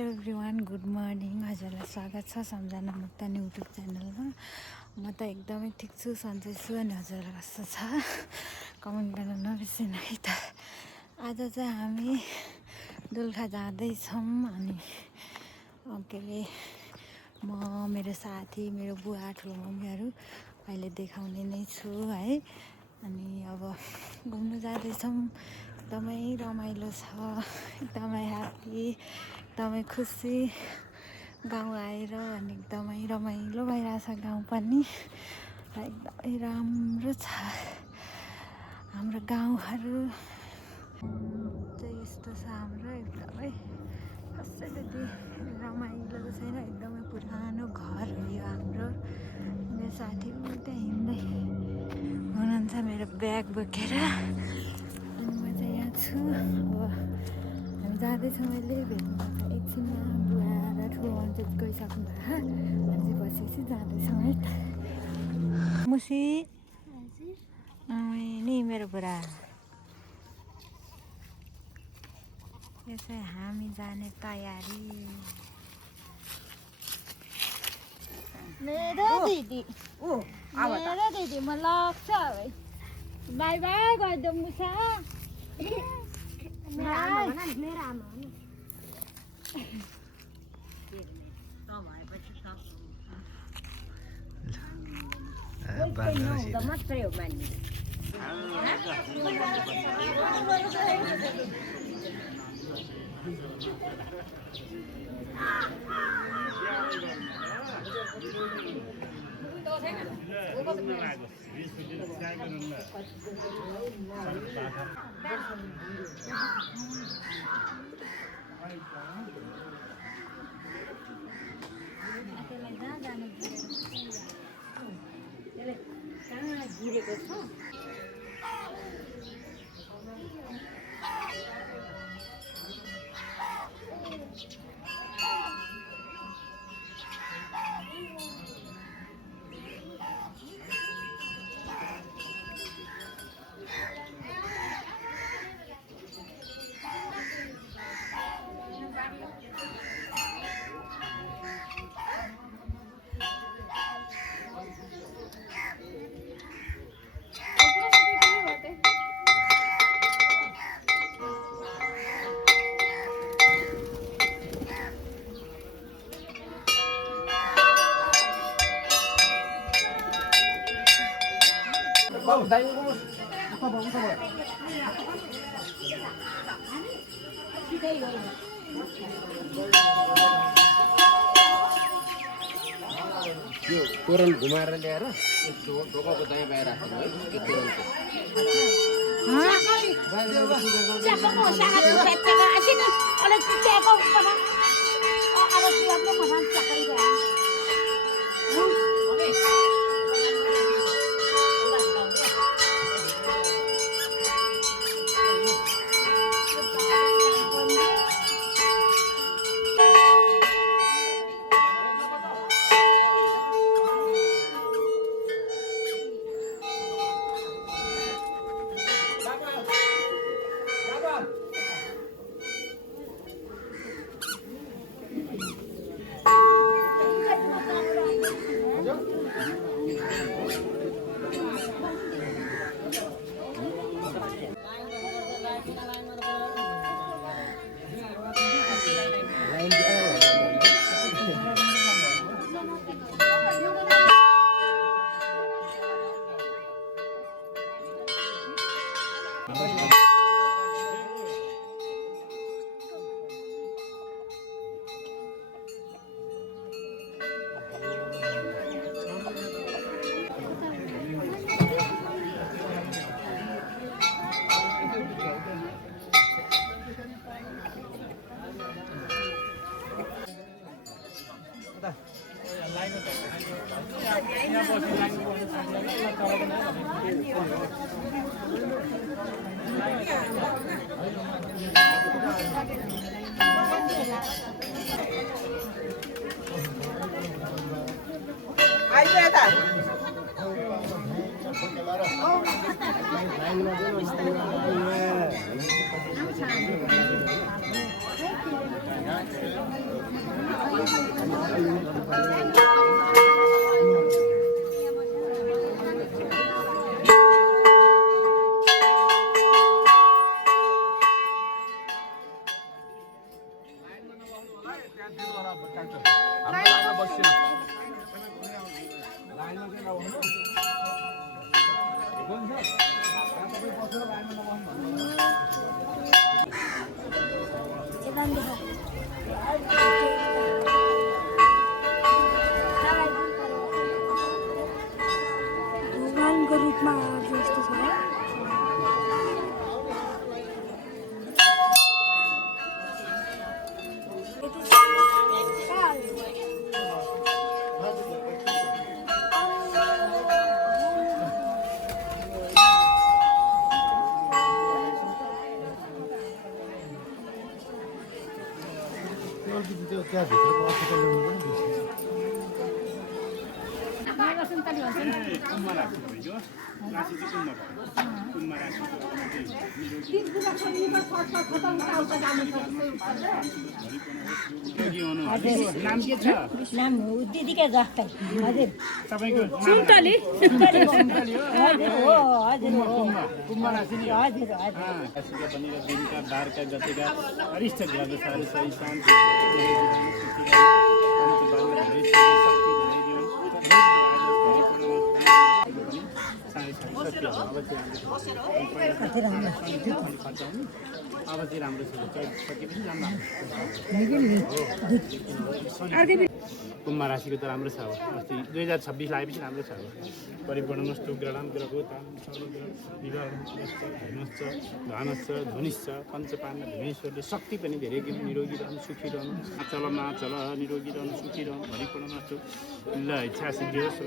Everyone good morning. हजुरलाई स्वागत छ सम्झना मुक्तानी युट्युब च्यानलमा। म त एकदमै ठिक छु, सन्चै छु। अनि हजुरलाई कस्तो छ कमेन्ट गर्न नबिर्सिनु है त। आज चाहिँ हामी दोलखा जाँदैछौँ। अनि के अरे म मेरो साथी, मेरो बुवा, ठुलो मम्मीहरू अहिले देखाउने नै छु है। अनि अब घुम्नु जाँदैछौँ। एकदमै रमाइलो छ, एकदमै ह्याप्पी, एकदमै खुसी गाउँ आएर। अनि एकदमै रमाइलो भइरहेछ गाउँ पनि, र एकदमै राम्रो छ हाम्रो गाउँहरू चाहिँ। यस्तो छ हाम्रो, एकदमै कसैले रमाइलो छैन, एकदमै पुरानो घर हो यो हाम्रो। मेरो साथी उता हिँड्दै हुनुहुन्छ मेरो ब्याग बोकेर। अनि म चाहिँ यहाँ छु। अब हामी जाँदैछौँ, अहिले भेट्नुपर्छ एकछिनमा। बुवा र ठुलो मान्छे गइसक्नु भएको, अनि पछि जाँदैछौँ है त। मुसी नि मेरो बुढा, यो चाहिँ हामी जाने तयारी। मेरो दिदी म लाग्छ है। बाई बाई गरिदिउँ मुसा। मेरो आमा हो नि। मात्रै हो मान्ने। कहाँ गिरेको छ? यो तोरण घुमाएर ल्याएर ढोकाको दायाँ बाहिर राख्नु है। यो तोरणको भगवानको रूपमा आएको जस्तो छ नाम के छ नाम हो दिदीका जस्तै हजुर तपाईको सुन्तली सुन्तली हजुर हो हजुर हो कुम्भ राशि नि हजुर हजुर राशिका पनि र दिनका बारका गतेका अरिष्ट ग्रहहरू सही शान्ति अब चाहिँ राम्रो छ सकेपछि कुम्भ राशिको त राम्रो छ अब अस्ति 2026 लागेपछि राम्रो छ अब परिपूर्णमस्तु ग्रहण ग्रहो ताम सर्वग्रह विवाहश्च धनश्च धनिश्च पञ्चपाण्ड धनेश्वरले शक्ति पनि धेरै दिनु निरोगी रहनु सुखी रहनु चल निरोगी रहनु सुखी रहनु परिपूर्णमस्तु ल इच्छा सिद्धि होस्